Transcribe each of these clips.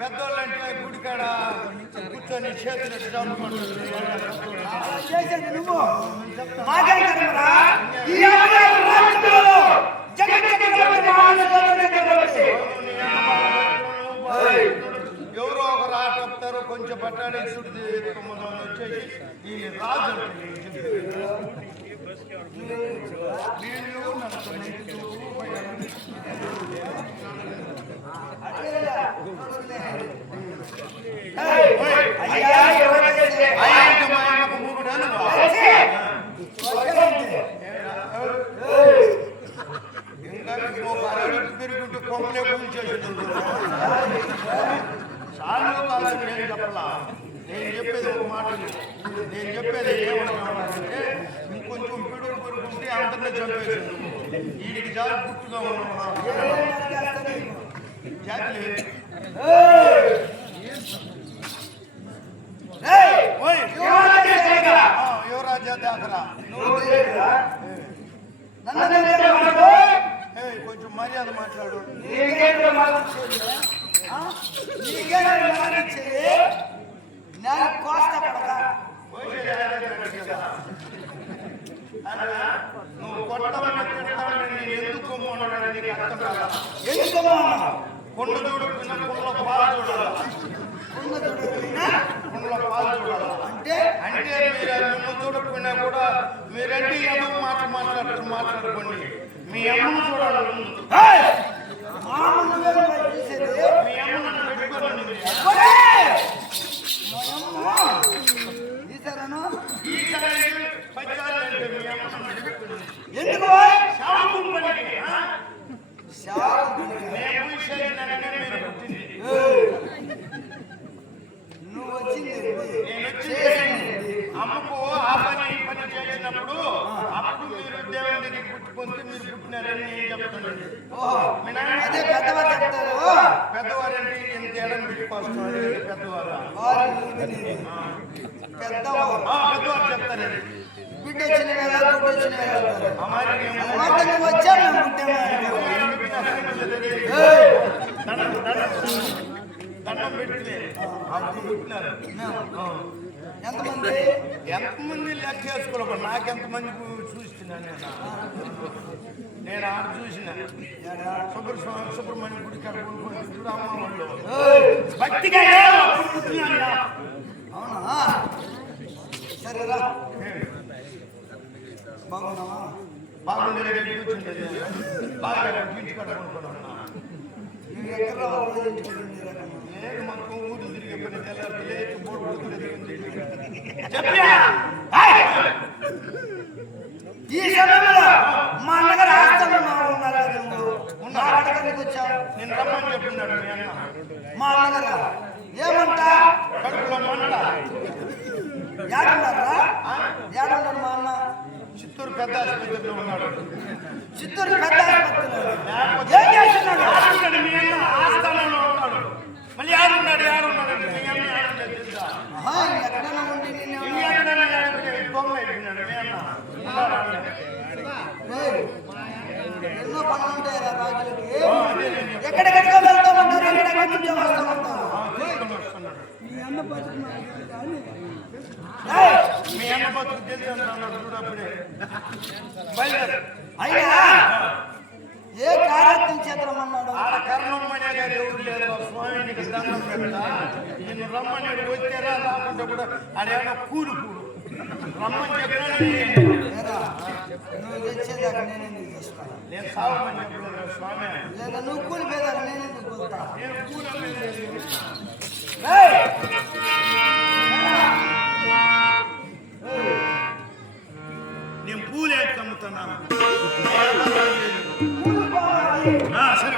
పెద్దోళ్ళంటే గుడికాడ కూర్చొని చేతులు ఎవరో ఒకరు ఆట చెప్తారు, కొంచెం పట్టాడి వచ్చేసి ఈ రాజు పెరుగుంటే కొంపలే కూల్చేస్తుంది. చాలా కాలం నేను చెప్పలా, నేను చెప్పేది ఒక మాట, నేను చెప్పేది ఏమంటున్నానంటే ఇంకొంచెం పిడుగు పెరుగుంటే అందరినీ చంపేసింది. వీడికి చాలా గుట్టుగా ఉన్నాం జాతి యువరాజా దాకరా కొంచెం మర్యాద మాట్లాడు. నువ్వు కొట్టవని ఎందుకు కొండ చూడు కొండ పాల చూడాలి. గుర్రంలో పాలు చూడాలి అంటే అంటే మీరు మిమ్మల్ని చూడకపోయినా కూడా మీరంటే ఏదో మాట్లాడుకోండి. మీ అమ్మను చూడాలి. మీ అమ్మను పెట్టుకోండి. ఎందుకు నువ్వు వచ్చింది అమ్మకు ఆ పని చేసినప్పుడు అప్పుడు మీరు దేవుడికి పుట్టుకుంటే మీరు పుట్టినారని నేను చెప్తానండి. పెద్దవారంటే ఇంత ఎడం పెట్టుకోవాలి. పెద్దవారు పెద్దవారు చెప్తారండి. బిడ్డ వచ్చిన వచ్చాను దండం పెడితే అప్పుడు పుట్టినారు. ఎంతమంది లెక్క వేసుకోవాలి. నాకెంతమంది చూస్తున్నాను నేను ఆడ చూసిన సుబ్రహ్మణ్యం గుడి కాడ అమ్మ వాళ్ళు భక్తిగా అవునా సరేరా బాగున్నావా? బాగుండేది కూర్చుండేది బాగా పీల్చుకోవాలనుకున్నా. లేదు మాకు ఊరు తిరిగే పని తెల్లారు ఈ సమయంలో మా అన్నగారు ఆస్థానంలో వచ్చావు. నేను రమ్మని చెప్తున్నాడు మీ అన్న. మా అన్నగారు ఏమంట కడుపులో మంట. ఏడున్నారా? ఏడున్నాడు మా అన్న? చిత్తూరు పెద్ద ఆసుపత్రిలో ఉన్నాడు. చిత్తూరు పెద్ద ఆసుపత్రిలో ఏం చేస్తున్నాడు? మీ అన్న ఆస్థానంలో ఉన్నాడు. మళ్ళీ ఆడున్నాడు మీ అన్న తెలుసా? ఎక్కడైనా ఉండి దొంగ అయిపోయినాడు మీ అన్న. ఎన్నో పనులు ఉంటాయి రాజులకి. ఎక్కడెక్కడికో వెళ్తామంటారు, ఎక్కడెక్కడి నుంచో వస్తామంటారు. మీ అన్న బతుకు తెలిసి అన్నాడు చూడప్పుడే బయలుదేరు. అయినా ఏ కార్యక్రమం చేద్దామన్నాడు? ఆడ కర్ణమ్మనే గారు ఎవరు లేదు స్వామినికి దండం పెడతా. నిన్ను రమ్మని వచ్చారా రాకుండా కూడా ఆడేమో కూలు రమ్మని చెప్పినా నువ్వు తెచ్చేదాకా నేనెందుకు తీసుకోవాలి? నేను సాగమని చెప్పలేదు స్వామి. లేదా నువ్వు కూలి పోయేదాకా నేనెందుకు పోతా? నేను కూలి నేను పూలు ఏంటి అమ్ముతున్నాను. సరే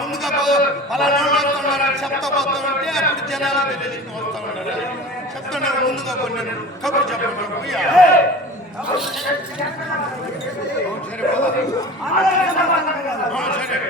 ముందుగా పలానా వస్తున్నారని చెప్తా పోతా ఉంటే అప్పుడు జనాలు తెలుసుకుని వస్తా ఉన్నారు. చెప్తాను ముందుగా కొన్నాను కబురు చెప్పండి. సరే సరే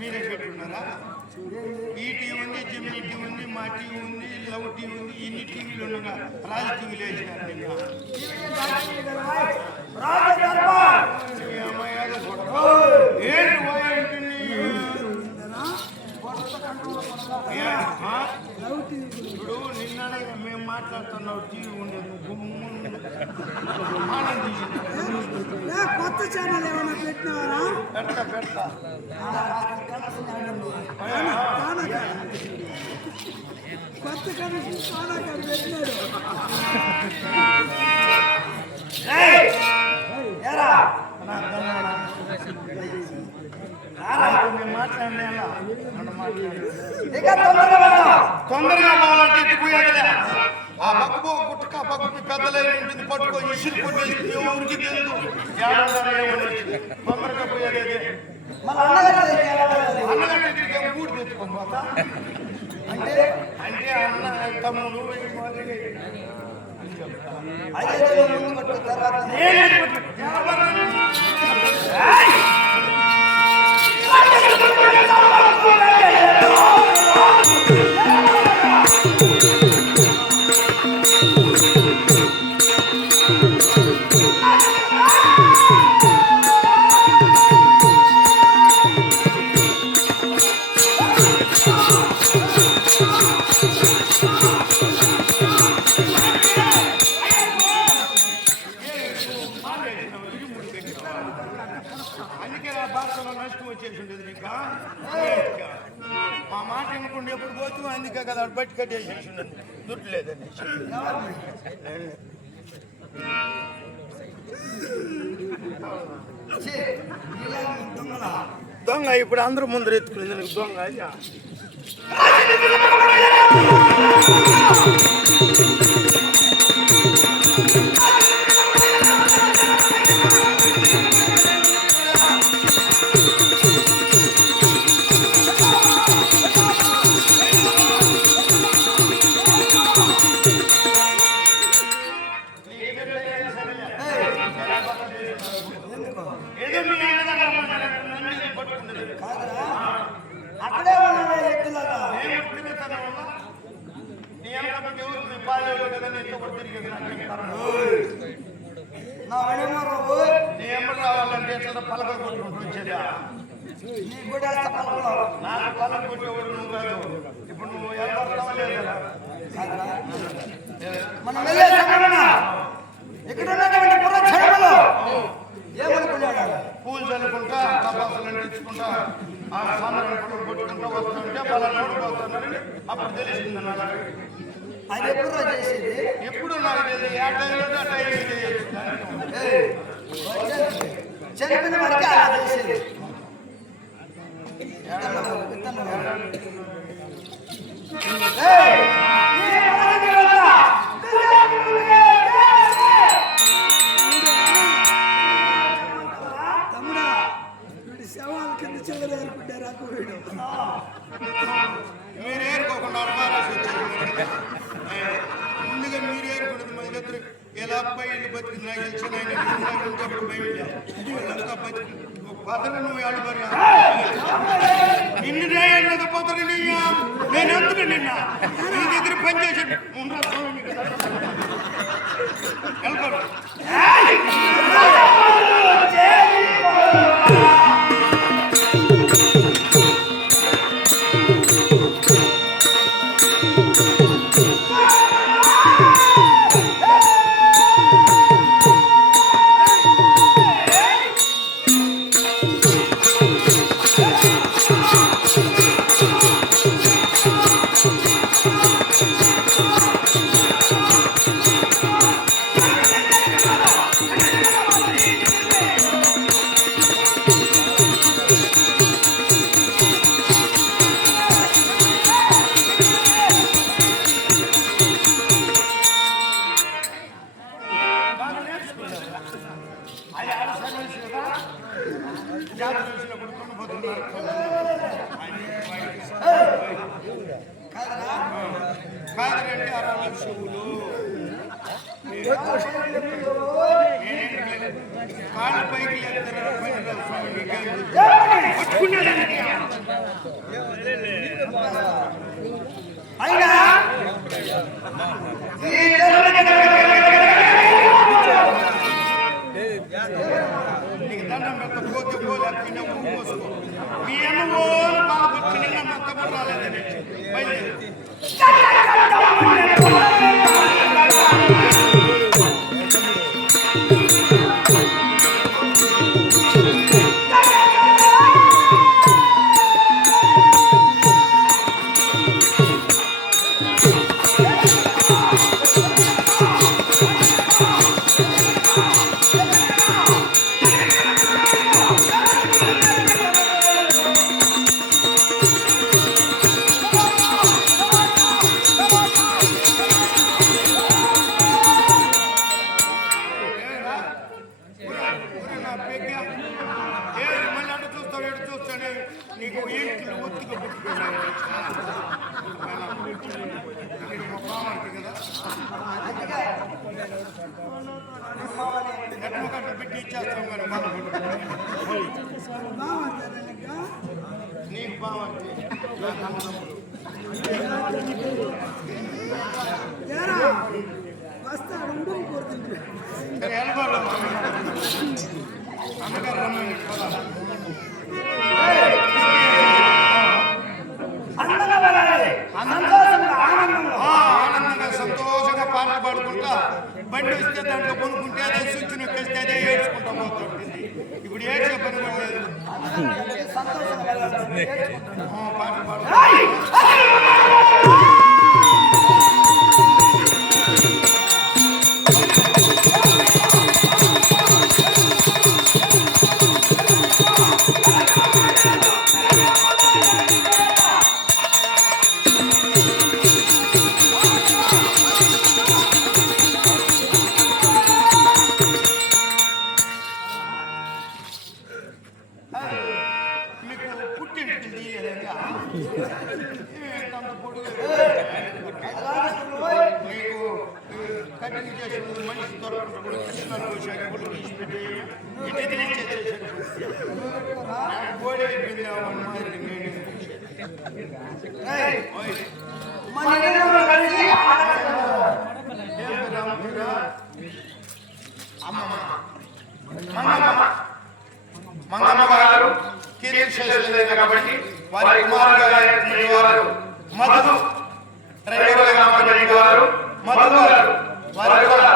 మీరే పెట్టుకున్నారా? ఈ టీవీ ఉంది, జమినీ టీవీ ఉంది, మా టీవీ ఉంది, లవ్ టీవీ ఉంది. ఇన్ని టీవీలు ఉండగా రాజు టీవీలు వేసినారు. ఇప్పుడు నిన్న మేము మాట్లాడుతున్నావు టీవీ ఉండేది ఆనందించింది. ఛానల్ ఏమైనా పెట్టినావా? పెడతా కొత్త కనెక్షన్ కానాకారు పెట్టినాడు. ఏరా ఇక తొందరగా వెళ్ళు. తొందరగా పోవాలంటే ఎత్తిపోయేదిలే. ఆ పక్కు గుట్టక పక్కు పెద్దలే ఉంటుంది పట్టుకో ఇసురు కొట్టేసి ఊరికి తెలుసు తొందరగా పోయేది. మళ్ళీ అన్నగారి దగ్గరికి వెళ్ళాలి. అన్నగారి దగ్గరికి ఊరు తెచ్చుకొని పోతా అంటే అంటే అన్న తమ్ముడు అయ్యో ముందు పట్టు తర్వాత అందుకే నా భాషలో నష్టం వచ్చేసి ఉండేది నీకు మా మాట వినకుండా ఎప్పుడు పోతూ అందుకే కదా బట్టి కట్టేసేసి ఉండదు దుడ్డు లేదని దొంగ ఇప్పుడు అందరూ ముందర ఎత్తుకునేది నీకు దొంగ ఏదో మీ నన్ను పట్టుకుంటుంది కాదురా అక్కడే ఉన్నావే ఎత్తులాగా. నేను తిరుగుతాను నీ వెనక ఎవరు నీ పాలేవు కదా నీతో కూడా తిరిగేది నాకేం కారణం నా వెడమరావు నీ ఎమ్మడు రావాలంటే ఎట్లా పలక కొట్టుకుంటూ వచ్చేదా నీ కూడా పలకలో నాకు పలక కొట్టేవాడు నువ్వు కాదు ఇప్పుడు నువ్వు ఎలా వస్తావా లేదా కాదురా మనం వెళ్ళే సమయమున ఇక్కడ ఉన్నటువంటి పురక్షణములో ఏమనుకున్నాడు? పూలు చల్లుకుంటా తపాసులు తెచ్చుకుంటా ఆ సాంబ్రాన్ని కొట్టుకుంటా వస్తుంటే పలానా వస్తున్నారని అప్పుడు తెలిసింది నాకు అది ఎప్పుడు చేసేది? ఎప్పుడు నాకు తెలియదు ఏ టైంలో ఆ టైం చనిపోయిన వారికి అలా చేసేది. విత్తనం. ఏయ్! ఈ పనికి వెళ్తా. తమ్ముడా వీడి శవాల కింద చిల్లర ఏరుకుంటారా వీడు? మీరు ఏరుకోకుండా అనుమానాలు వచ్చేది ముందుగా మీరు ఏరుకున్నది మన దగ్గర ఎలా అబ్బాయి ఇల్లు బతికి నాకు తెలిసిన ఆయన ఉంటప్పుడు భయం వాళ్ళంతా బతికి పదలు నువ్వు ఆడబడి నిన్ను లేకపోతే నేను ఎందుకు నిన్న నీ దగ్గర పనిచేసి వెళ్ళిపోరు కాదంటే 60 లక్షలు కాళ్ళ పైకి అయినా నీకు దండం పెద్ద పోతే పోలేకపోతే నువ్వు పోసుకో మీ అమ్మో బాగా నిన్న మొత్తం రాలేదని బయలుదేరి పెగ్గా ఏ మళ్ళీ అటు చూస్తాడు ఎటు చూస్తానే నీకు ఏంటి ఒత్తిగా పుట్టుకున్నాను కదా ఎట్లా కట్ట పెట్టి ఇచ్చేస్తాం కానీ నీకు బాగుంది అమ్మగారు ఆనందంగా సంతోషంగా పాటలు పాడుకుంటా బండి వస్తే దాంట్లో కొనుక్కుంటే అదే స్విచ్ నొక్కేస్తే అదే ఏడ్చుకుంటా పోతుంటుంది ఇప్పుడు ఏడ్చే పని కూడా లేదు పాటలు పాడు కటింగ్ చేసే మనిషి దొరకకుండా కృష్ణాలు పోసాక కూడా తీసి పెట్టి ఇటు కోడి అయిపోయింది మంగమ్మ గారు కీర్తి కాబట్టి వారి కుమారుడు గారు మధు డ్రైవర్ గారు మధు గారు వారు కూడా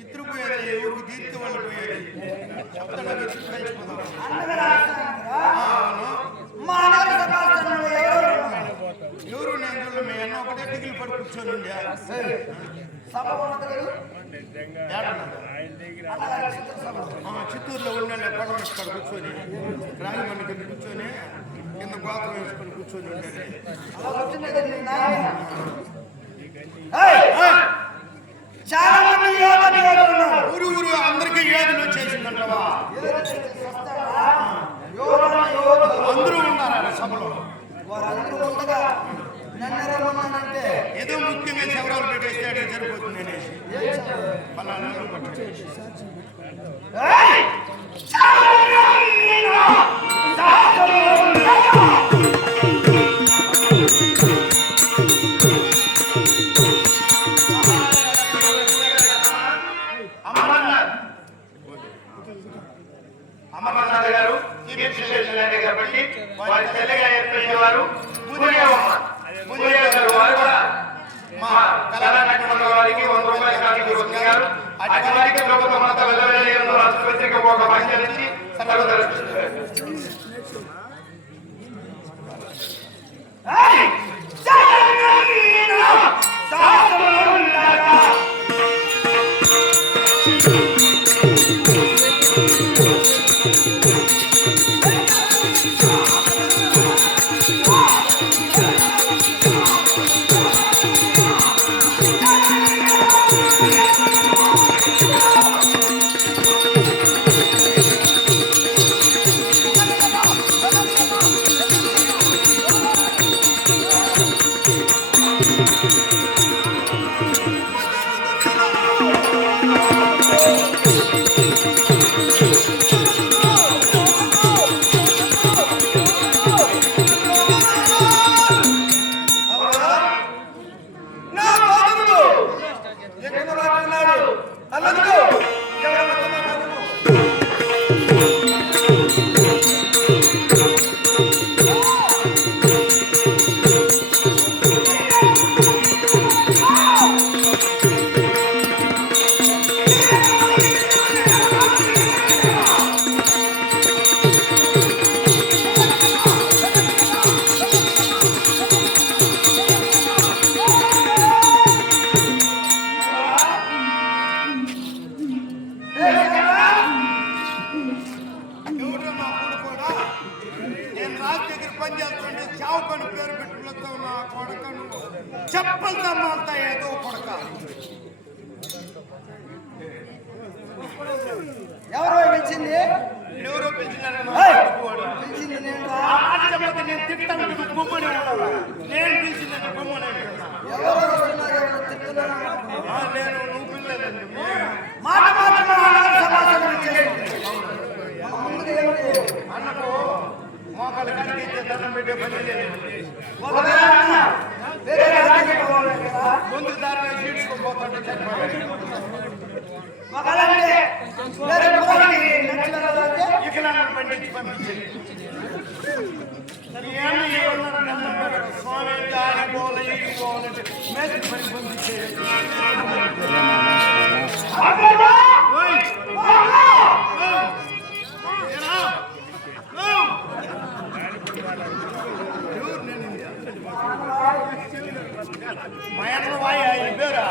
ఇద్దరు పోయేది ఎవరికి తీర్చి వాళ్ళు పోయేది ఎవరు నేను చూడలే మీ అన్న ఒకటే టిగిలు పడి కూర్చొని చిత్తూరులో ఉన్న కొండ ఇక్కడ కూర్చొని రాజమండ్రి కింద కూర్చొని కింద గోతం వేసుకొని కూర్చొని చాలా మంది ఊరు ఊరు అందరికీ యోధులు వచ్చేసిందంటవా అందరూ ఉన్నారు సభలో ఏదో ముఖ్యంగా శవరాలు పెట్టేస్తే అక్కడ సరిపోతుంది అనేసి అమర్నాథ్ గారు కాబట్టి వారి తెల్లగా ఏర్పడేవారు మా కళానాట్యం వారికి 100 రూపాయలు కానుక వస్తున్నారు. అటు వారికి ప్రభుత్వం అంతా వెళ్ళవేయడంలో రాష్ట్రపతికి ఒక భాగ్యం నుంచి చెప్పంతా అంతా ఏదో కొడక ఎవరో పిలిచింది? ఎవరో పిలిచినారని పిలిచింది నేను చెప్పతే నేను తిట్టాను బొమ్మని నేను పిలిచిందని బొమ్మని ఎవరో వస్తున్నారు, ఎవరో తిట్టున్నారు. నేను నువ్వు పిల్లలేదండి మాట సమాచారం ఇచ్చేసి అన్నకు మోకాలు కడిగితే దండం పెట్టే పని లేదు వేరే రాజ్యానికి పోవాలి కదా. ముందు దారి చీడ్చుకోపోతుంటే చనిపోయాడు ఒకళ్ళంటే వేరే పొలానికి నచ్చిన వాళ్ళంటే వికలాంగులు పండించి పంపించేది స్వామి దారి పోలే పోవాలంటే మేస్త్రి పని పంపించేది మా అన్న వాయి ఆయన పేరా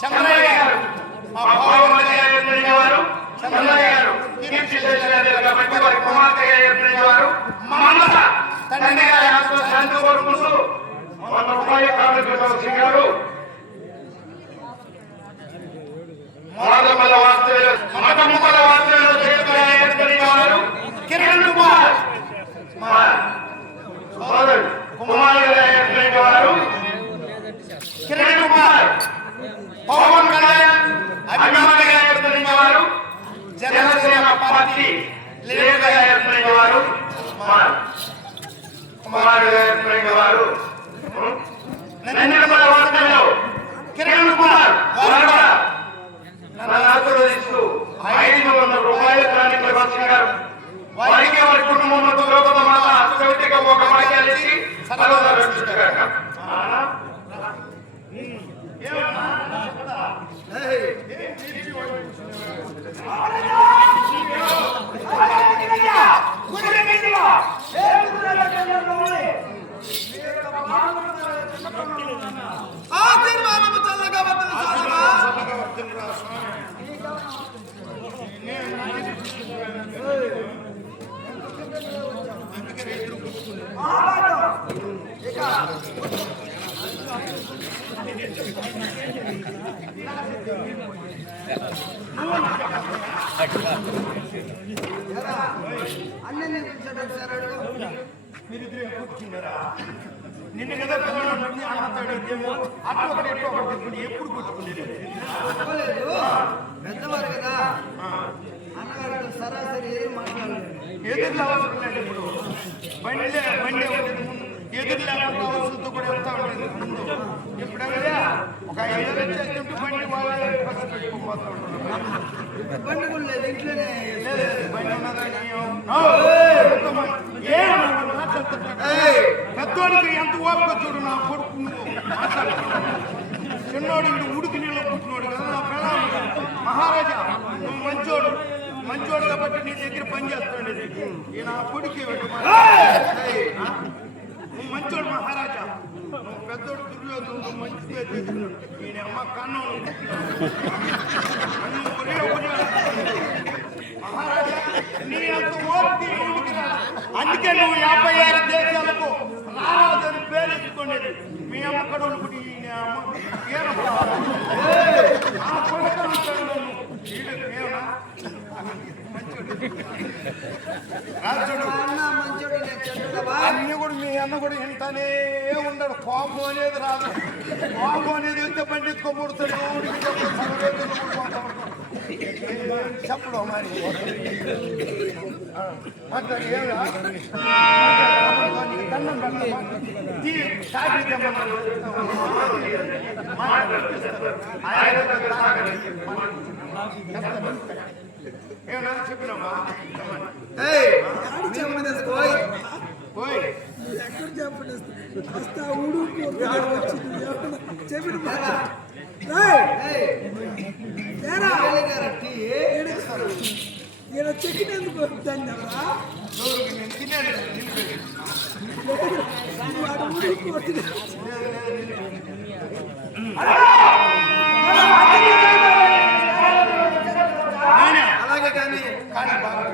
చంద్రయ్య గారు మా వారు చంద్రయ్య గారు కాబట్టి వారి కుమార్తె గారు మనస తండ్రి గారి శాంతి కోరుకుంటూ మన ఉపాయ కార్మికులు గారు మాదమల వాస్తవ్యులు మతముల వాస్తవ్యులు గారు కిరణ్ కుమార్ కుమార్ గారు కిరణ్ కుమార్ పవన్ కళ్యాణ్ అభిమానిగా వారు జనసేన పార్టీ లీడర్గా ఏర్పడిన వారు కుమార్ వారు నందినపల్లి వార్తల్లో కిరణ్ కుమార్ వారు నన్ను ఆశీర్వదిస్తూ 500 రూపాయల కానుకలు వచ్చారు. వారికి వారి కుటుంబంతో చవిటిగా ఒక వాక్యాలు ఇచ్చి సర్వదా రక్షించారు. ఆశీర్వాదము చల్లగా వద్దు అన్నీ పిలిచాడు సార్ అడుగు నిన్న కదా అన్నతాడేమో అట్లా ఒకటి ఎట్లా ఒకటి ఎప్పుడు కొట్టుకునేది పెద్దవారు కదా అన్నగారితో సరాసరి మాట్లాడలేదు. ఎదురులో అవసరం ఇప్పుడు బండి ఎదురులో అవసరంతో కూడా వెళ్తా ఉండేది ముందు. ఇప్పుడు కదా ఒక 5 ఏళ్ళు చేస్తుంటే బండి వాళ్ళే బస్సు పెట్టుకోపోతా ఉంటారు. బండి కూడా లేదు, ఇంట్లోనే బండి ఉన్నదని పెద్దోడికి ఎంత ఓపిక చూడు. నా కొడుకు చిన్నోడు ఉడికి నీళ్ళు పుట్టినోడు కదా నా పిల్లలు. మహారాజా నువ్వు మంచోడు కాబట్టి నీ దగ్గర పని చేస్తాడు. ఈ నా కొడుకు నువ్వు మంచోడు మహారాజా. నువ్వు పెద్దోడు దుర్యోధనుడు మంచిగా తీసుకున్నాడు. ఈయన అమ్మ కన్ను మహారాజా నీ అంత ఓపిక అందుకే నువ్వు 56 దేశాలకు రారాజు అని పేరు ఎత్తుకునేది. అక్కడ అనుకుని అన్ని కూడా మీ అన్న కూడా ఇంటనే ఉండడు. కోపం అనేది రాదు. కోపం అనేది వెళ్తే పండించుకోబడుతాడు. చెప్పడం మరి ఏమన్నా చెప్పినామా? ఎక్కడ చెప్పండి వస్తా ఊడు చెప్పిన ఈయన చెక్కిన ఎందుకు వద్దండి వాడు ఊడిపోతుంది. అలాగే కానీ కానీ బాగా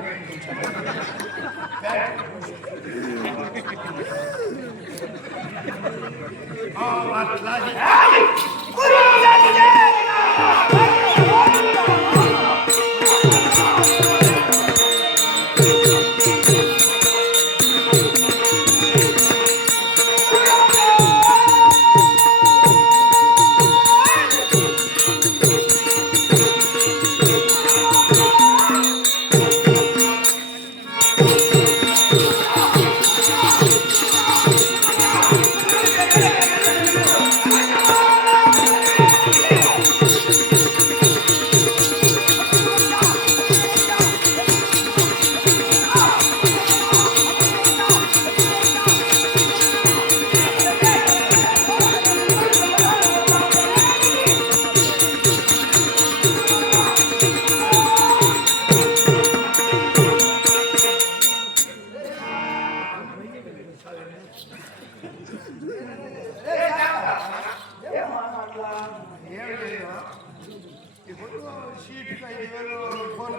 ఇప్పుడు షీట్కి 5,000 ఫోన్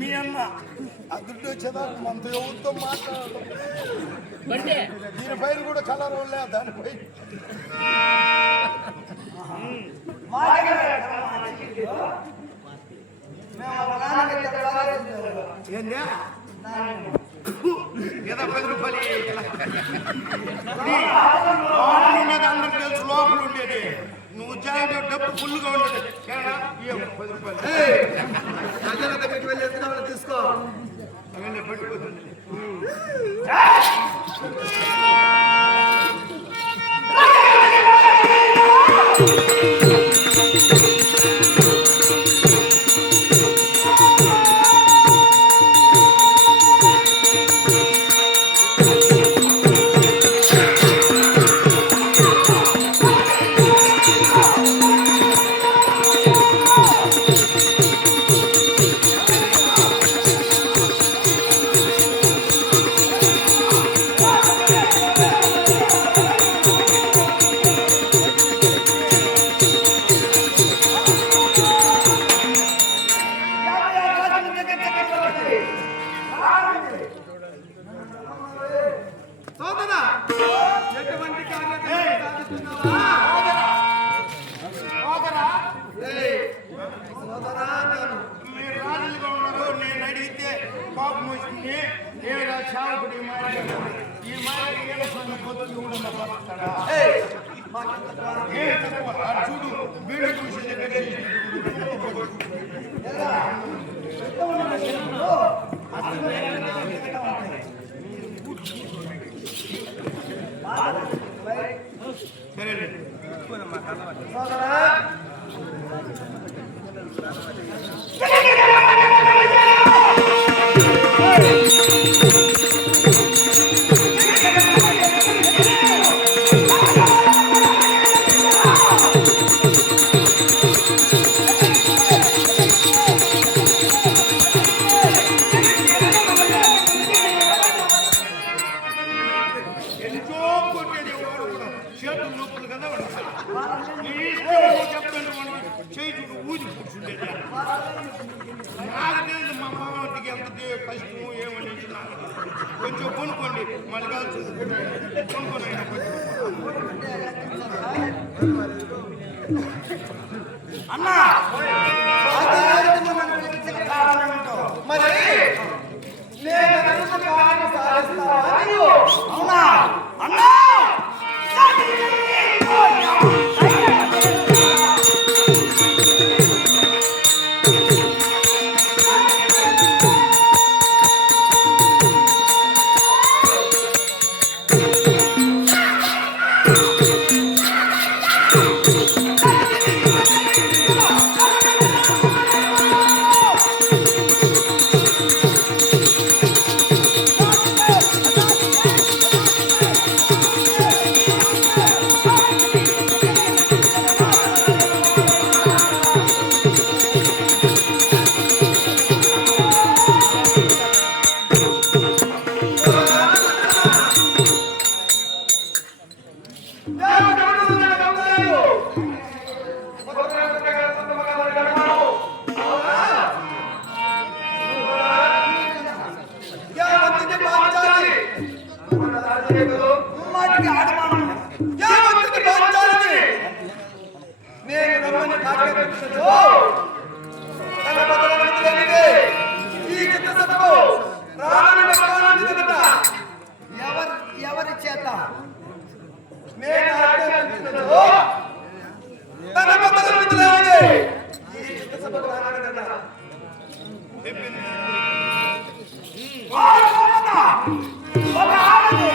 మీ అన్న ఆ దుడ్డు వచ్చేదాకా మనతో ఎవరితో మాట్లాడదు. దీనిపైన కూడా కలర్ వాళ్ళే దానిపై ఏందా ఏదో 10 రూపాయలు ఉండేది అందరికి తెలుసు. లోపల ఉండేది నువ్వు జాయిన్ డబ్బు ఫుల్గా ఉండేది. 10 రూపాయలు దగ్గరికి వెళ్ళి తీసుకో పడిపోతుంది. మీరు రాజులుగా ఉన్నారు. నేను అడిగితే కోపం వచ్చింది. ఏదో చావుకుడు ఈ మాట పొద్దు కూడా చూడు వీడు చూసి సరేనండి. మళ్ళీ మళ్ళీ కాల్సింది అన్నా మరి అవునా అన్నా మాటికి ఆడమాను నేను రమ్మని ఆజ్ఞాపించదు తన బదలమిత్రులైతే ఈ చిత్తసభకు రాణి బదలమిత్రులట ఎవరి చేత నేను ఆజ్ఞాపించదు తన బదలమిత్రులైతే ఈ చిత్తసభకు రాణి ఒక ఆడది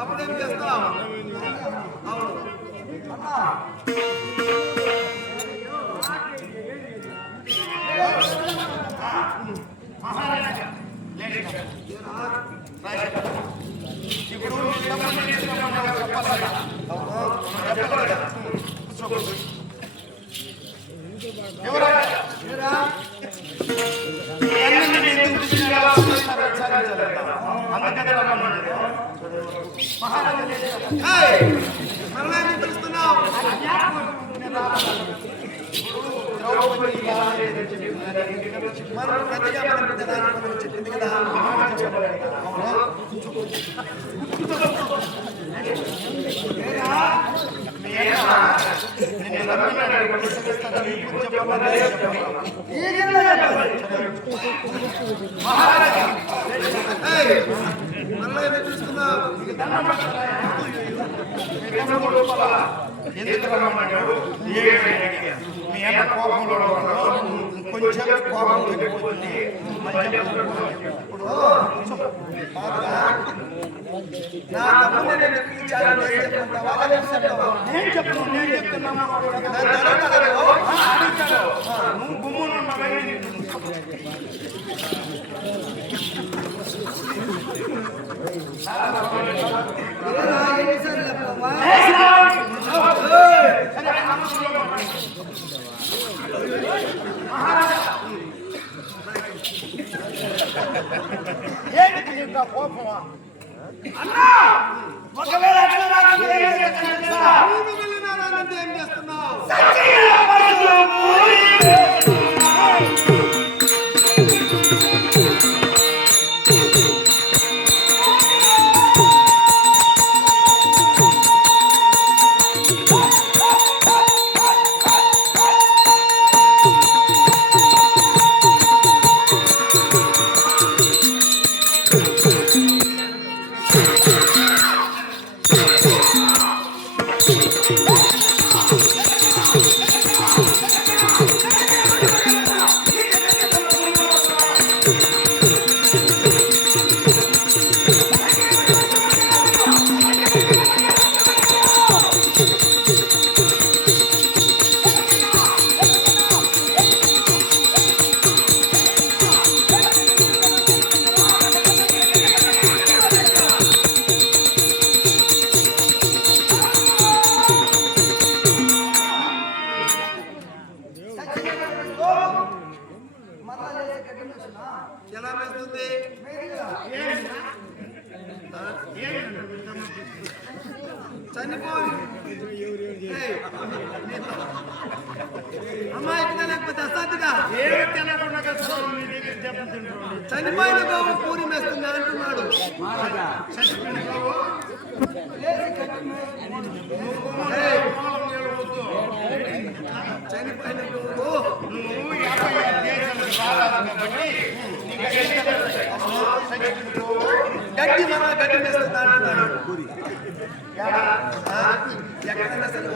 అప్పుడేం చేస్తాం ఇప్పుడు పిలుస్తున్నావు చెప్పింది కదా చూస్తున్నావు ఎందుకు రమ్మన్నాడు మీ అన్న కోపంలో కొంచెం కోపం తగ్గిపోతుంది నేను చెప్తున్నాను నువ్వు గుమ్మును కోపమా అన్నా ఒకవేళ ఏం చేస్తున్నావు చనిపోయి అమ్మాయికి లేకపోతే అసాధ్యగా చనిపోయిన గోవు పూరి మేస్తుంది అంటున్నాడు. చనిపోయిన గోవు గడ్డి గడ్డి మేస్తుంది అంటున్నాడు. ఎక్కడైనా సరే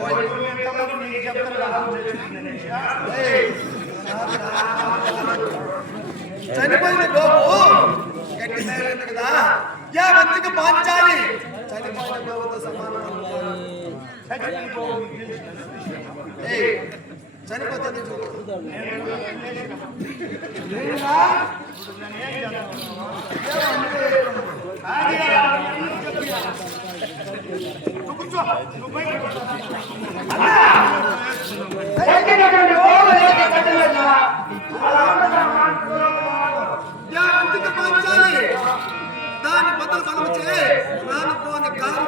చనిపోయిన గోవు గడ్డి మేస్తుంది కదా, యా మంచిగా పాంచాలి చనిపోయిన గోవుతో సమానం. చనిపోతుంది పంచాలి దాని బదులు మనం చే నాను పోని కారు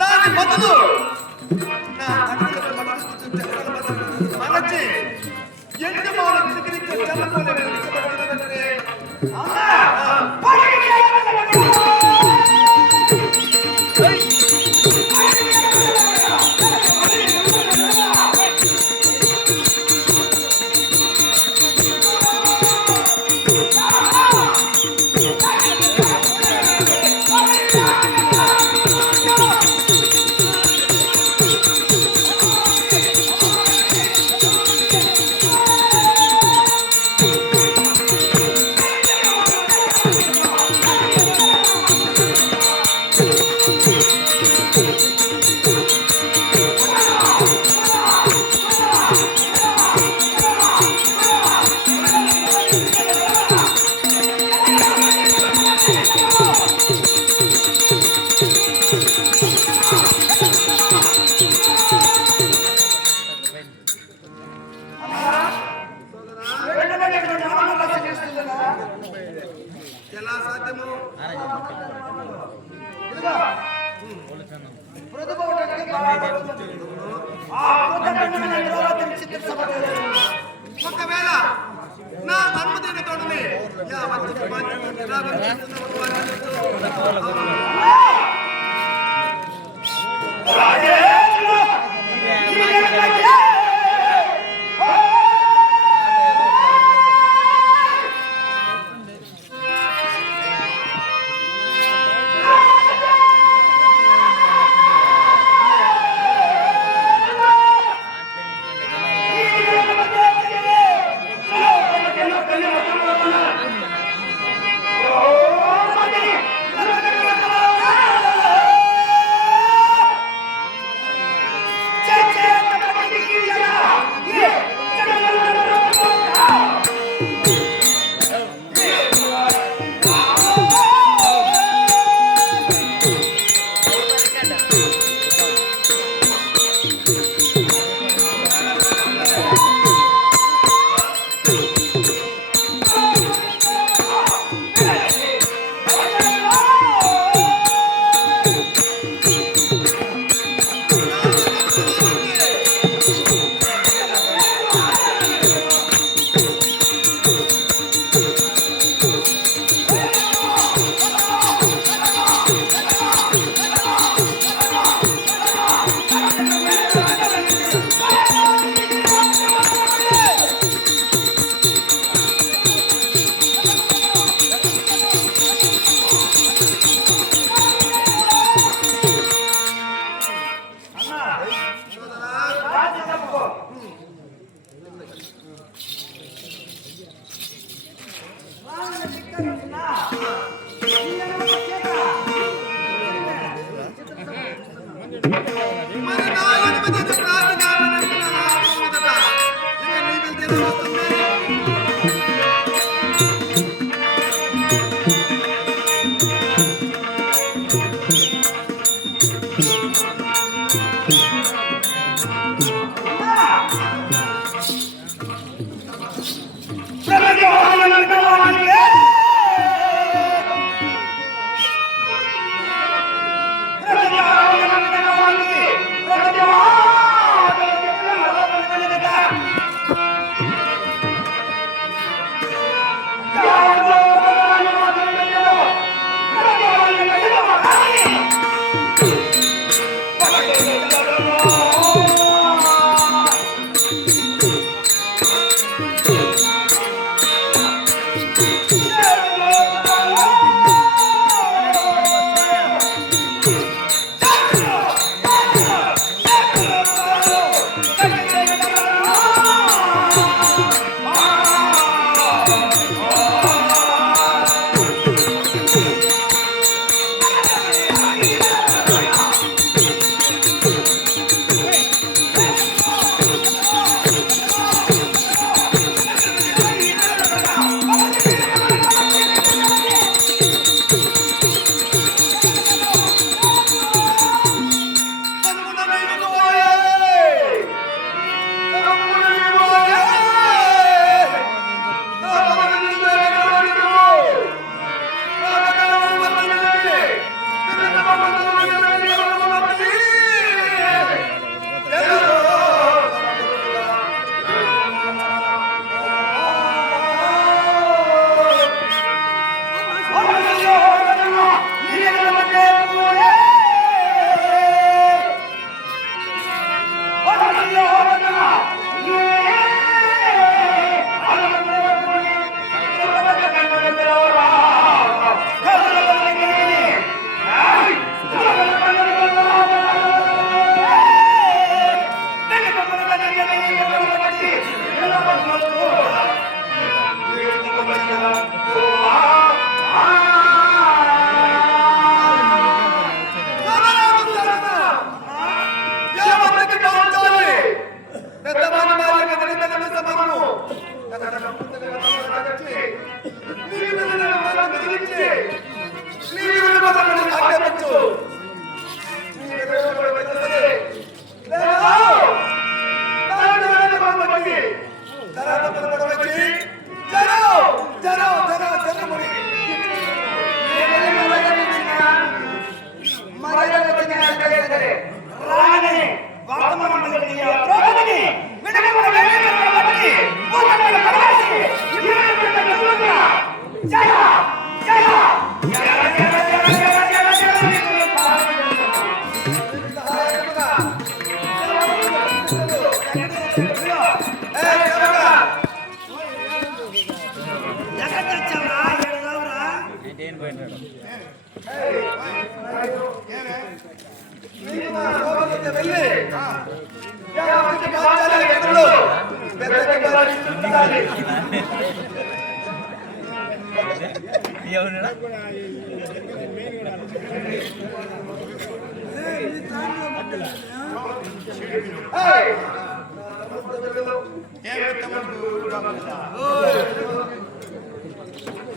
దాని బదులు మనచి ఎందు మాల దగ్గరికి చల్లపోలేదు. ఎలా సాధ్యము? ఒకవేళ నా ధర్మదేన తోడని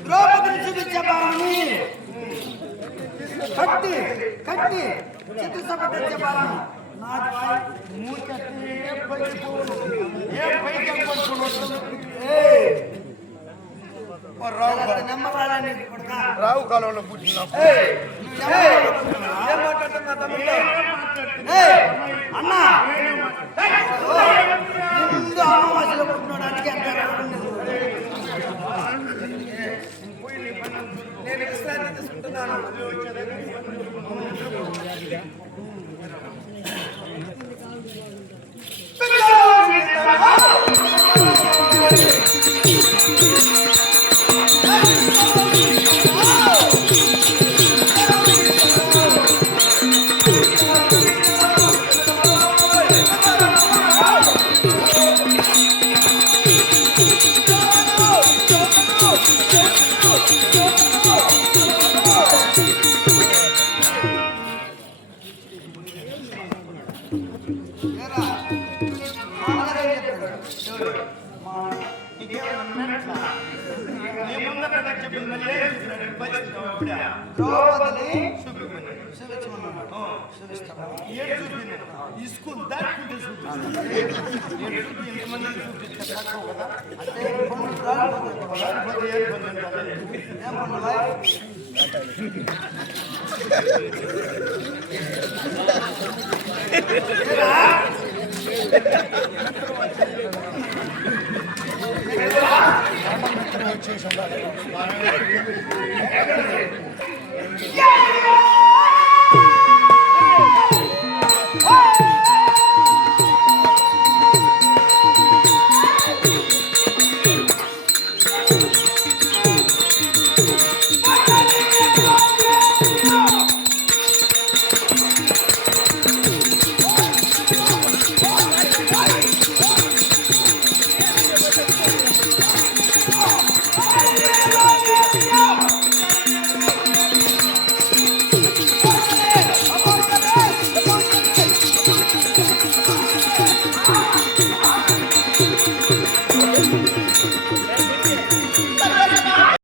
ద్రౌపదిని చూపించే బాణాన్ని కట్టి కట్టి చిత్రసభ తెచ్చే బాణాన్ని రావు కాలంలో పుట్టిన అన్నా అమావాస్యలో పుట్టినోడానికి ఎంత నేను విశ్రాంతి తీసుకుంటున్నాను. మా నీకేమన్నట్లా నీ ముందర చెప్పింది మళ్ళీ ఏం చూసినాడు బతికినావు అప్పుడే ద్రౌపదిని చూపిమని శుభించమన్నాడు. శుభిస్తాము. ఏడు చూపింది ఈ స్కూల్ దాటుకుంటే చూపిస్తాను ఏడు చూపి ఇంతమంది చూపిస్తే తక్కువ కదా అంటే పన్నులు రాలిపోతాయి కదా. లేకపోతే ఏం పని ఉంటుంది? ఏం పన్నులా?